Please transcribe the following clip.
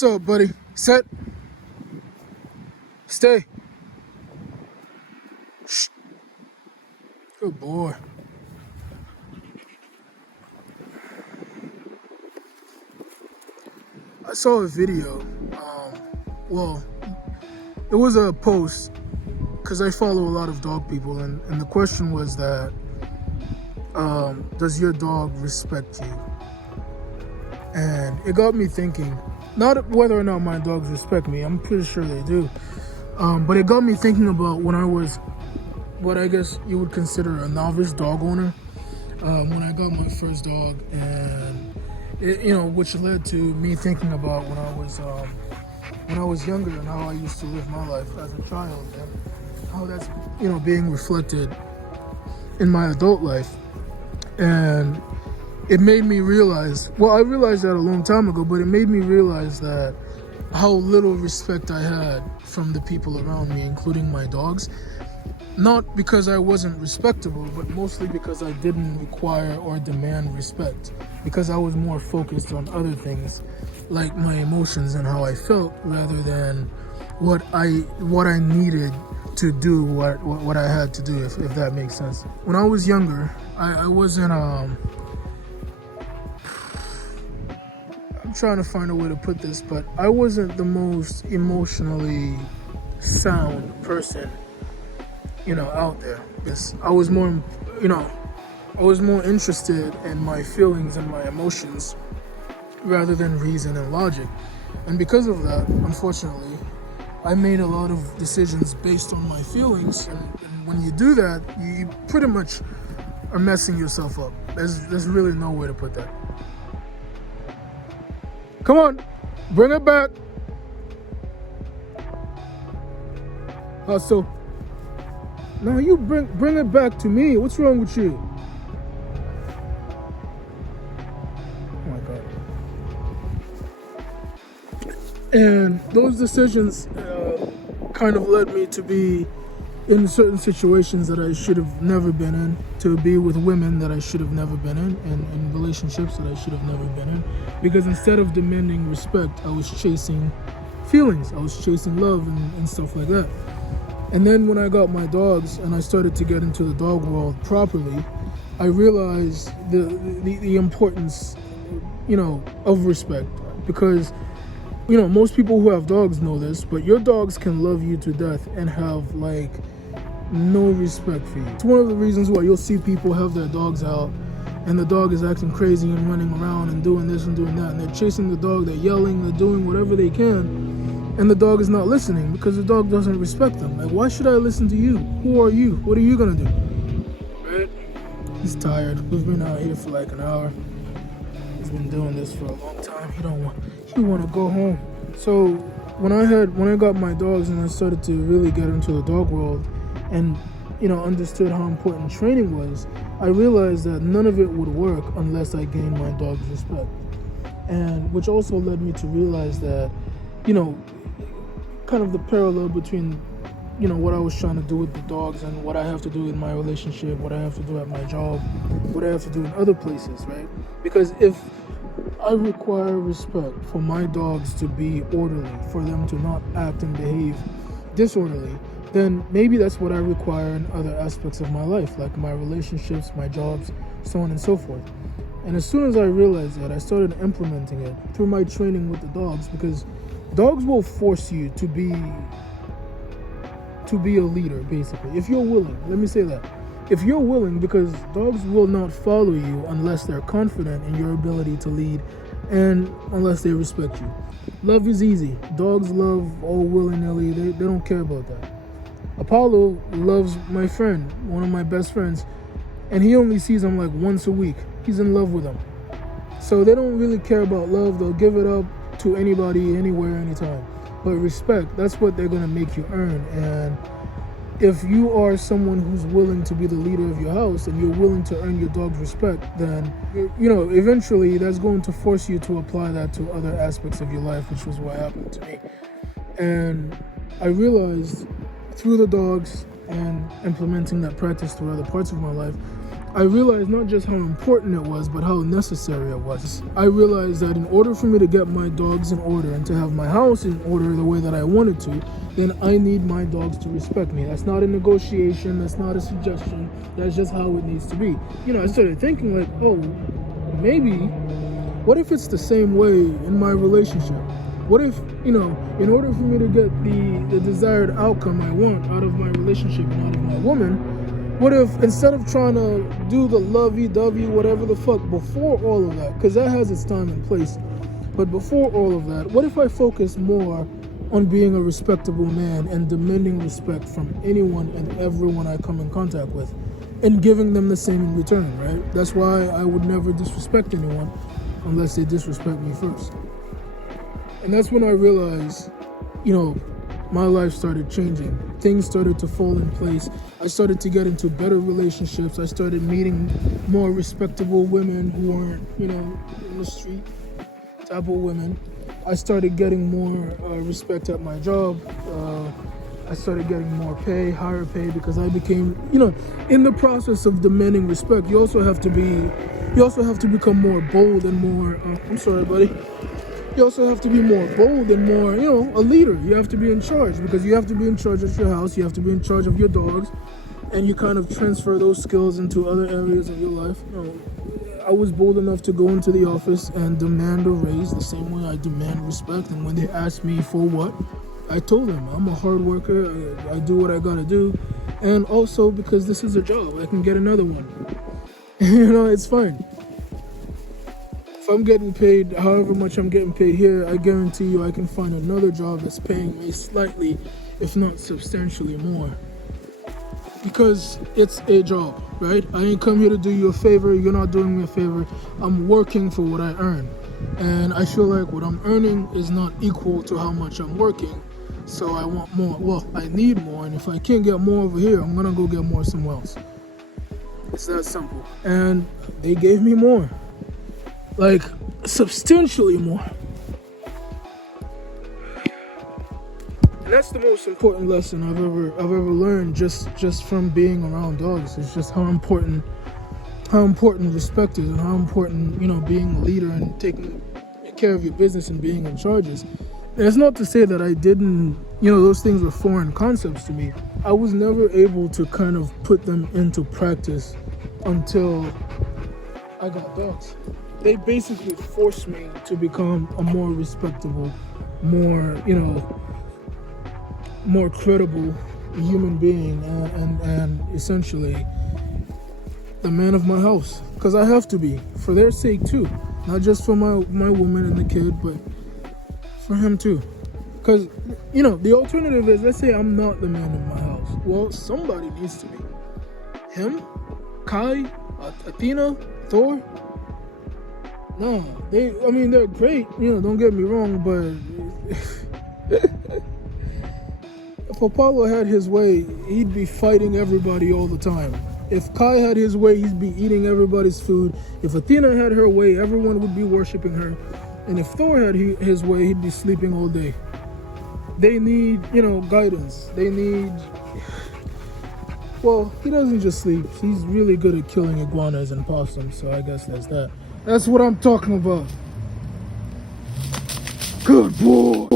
What's up, buddy? Set. Stay. Shh. Good boy. I saw a video. Well, it was a post because I follow a lot of dog people, and the question was that, does your dog respect you? And it got me thinking, not whether or not my dogs respect me, I'm pretty sure they do, but it got me thinking about when I was what I guess you would consider a novice dog owner, when I got my first dog, and which led to me thinking about when I was younger and how I used to live my life as a child, and how that's being reflected in my adult life. And it made me realize, well, I realized that a long time ago, but it made me realize that how little respect I had from the people around me, including my dogs. Not because I wasn't respectable, but mostly because I didn't require or demand respect, because I was more focused on other things like my emotions and how I felt, rather than what I needed to do, what I had to do, if that makes sense. When I was younger, I wasn't I'm trying to find a way to put this, but I wasn't the most emotionally sound person out there. Yes, I was more interested in my feelings and my emotions rather than reason and logic. And because of that, unfortunately, I made a lot of decisions based on my feelings. And when you do that, you pretty much are messing yourself up. There's really no way to put that. Come on, bring it back. So. No, you bring it back to me. What's wrong with you? Oh my God. And those decisions kind of led me to be in certain situations that I should have never been in, to be with women that I should have never been in, and relationships that I should have never been in. Because instead of demanding respect, I was chasing feelings. I was chasing love and stuff like that. And then when I got my dogs and I started to get into the dog world properly, I realized the importance, of respect. Because, most people who have dogs know this, but your dogs can love you to death and have, no respect for you. It's one of the reasons why you'll see people have their dogs out and the dog is acting crazy and running around and doing this and doing that. And they're chasing the dog, they're yelling, they're doing whatever they can. And the dog is not listening because the dog doesn't respect them. Like, why should I listen to you? Who are you? What are you gonna do? Right? He's tired. We've been out here for like an hour. He's been doing this for a long time. He want to go home. So when I got my dogs and I started to really get into the dog world and understood how important training was, I realized that none of it would work unless I gained my dog's respect. And which also led me to realize that kind of the parallel between what I was trying to do with the dogs and what I have to do in my relationship, what I have to do at my job, what I have to do in other places, right? Because if I require respect for my dogs to be orderly, for them to not act and behave disorderly, then maybe that's what I require in other aspects of my life, like my relationships, my jobs, so on and so forth. And as soon as I realized that, I started implementing it through my training with the dogs, because dogs will force you to be a leader, basically. If you're willing, let me say that. If you're willing, because dogs will not follow you unless they're confident in your ability to lead and unless they respect you. Love is easy. Dogs love all willy-nilly. They don't care about that. Apollo loves my friend, one of my best friends, and he only sees him like once a week. He's in love with him. So they don't really care about love. They'll give it up to anybody, anywhere, anytime. But respect, that's what they're going to make you earn. And if you are someone who's willing to be the leader of your house and you're willing to earn your dog's respect, then eventually that's going to force you to apply that to other aspects of your life, which was what happened to me. And I realized through the dogs and implementing that practice through other parts of my life I realized not just how important it was, but how necessary it was. I realized that in order for me to get my dogs in order and to have my house in order the way that I wanted to, then I need my dogs to respect me. That's not a negotiation, that's not a suggestion, that's just how it needs to be. I started thinking like, oh, maybe, what if it's the same way in my relationship? What if, in order for me to get the desired outcome I want out of my relationship and out of my woman, what if instead of trying to do the lovey-dovey, whatever the fuck, before all of that, because that has its time and place, but before all of that, what if I focus more on being a respectable man and demanding respect from anyone and everyone I come in contact with and giving them the same in return, right? That's why I would never disrespect anyone unless they disrespect me first. And that's when I realized, my life started changing. Things started to fall in place. I started to get into better relationships. I started meeting more respectable women who weren't, in the street type of women. I started getting more respect at my job. I started getting more pay, higher pay, because I became, in the process of demanding respect, you also have to become more bold and more, I'm sorry, buddy. You also have to be more bold and more, a leader. You have to be in charge, because you have to be in charge of your house. You have to be in charge of your dogs, and you kind of transfer those skills into other areas of your life. I was bold enough to go into the office and demand a raise the same way I demand respect. And when they asked me for what, I told them I'm a hard worker. I do what I gotta do, and also because this is a job, I can get another one. It's fine. If I'm getting paid however much I'm getting paid here, I guarantee you I can find another job that's paying me slightly, if not substantially more. Because it's a job, right? I ain't come here to do you a favor. You're not doing me a favor. I'm working for what I earn. And I feel like what I'm earning is not equal to how much I'm working. So I want more. Well, I need more. And if I can't get more over here, I'm going to go get more somewhere else. It's that simple. And they gave me more. Like, substantially more. And that's the most important lesson I've ever learned just from being around dogs. It's just how important respect is, and how important, being a leader and taking care of your business and being in charge is. And it's not to say that I didn't, those things were foreign concepts to me. I was never able to kind of put them into practice until I got dogs. They basically forced me to become a more respectable, more credible human being, and essentially the man of my house. Because I have to be, for their sake too. Not just for my woman and the kid, but for him too. Because, the alternative is, let's say I'm not the man of my house. Well, somebody needs to be. Him? Kai? Athena? Thor? No, they're great, don't get me wrong, but if Apollo had his way, he'd be fighting everybody all the time. If Kai had his way, he'd be eating everybody's food. If Athena had her way, everyone would be worshiping her. And if Thor had his way, he'd be sleeping all day. They need, guidance. They need... Well, he doesn't just sleep. He's really good at killing iguanas and possums, so I guess that's that. That's what I'm talking about. Good boy.